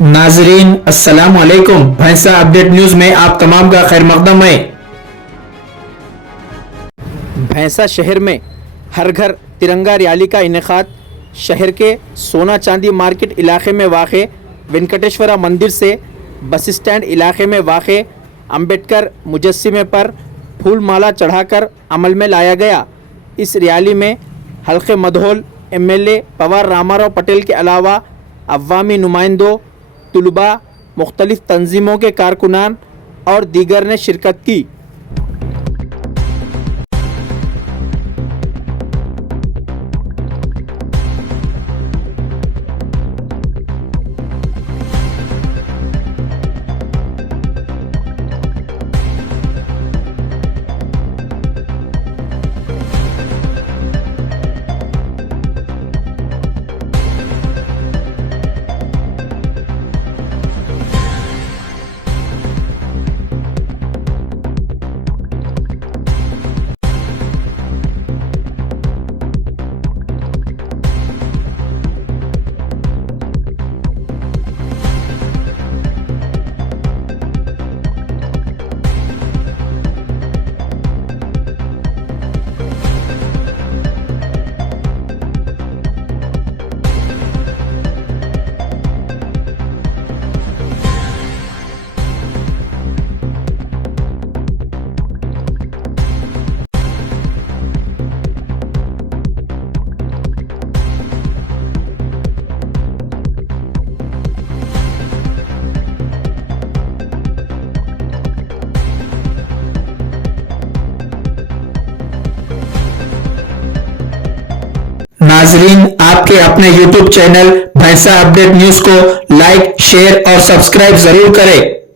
नाजरीन अस्सलाम वालेकुम। भैंसा अपडेट न्यूज में आप तमाम का खैर मकदम है। भैंसा शहर में हर घर तिरंगा रैली का इनेकाद शहर के सोना चांदी मार्केट इलाके में वाक़े वेंकटेश्वरा मंदिर से बस स्टैंड इलाके में वाक़े अंबेडकर मुजस्सिमे पर फूल माला चढ़ाकर अमल में लाया गया। इस रैली में हल्के मधोल एमएलए पवार रामाराव पटेल के अलावा अवामी नुमाइंदों, तुलबा, मुख्तलिफ तंजीमों के कारकुनान और दीगर ने शिरकत की। नाजरीन आपके अपने YouTube चैनल भैंसा अपडेट न्यूज को लाइक, शेयर और सब्सक्राइब जरूर करें।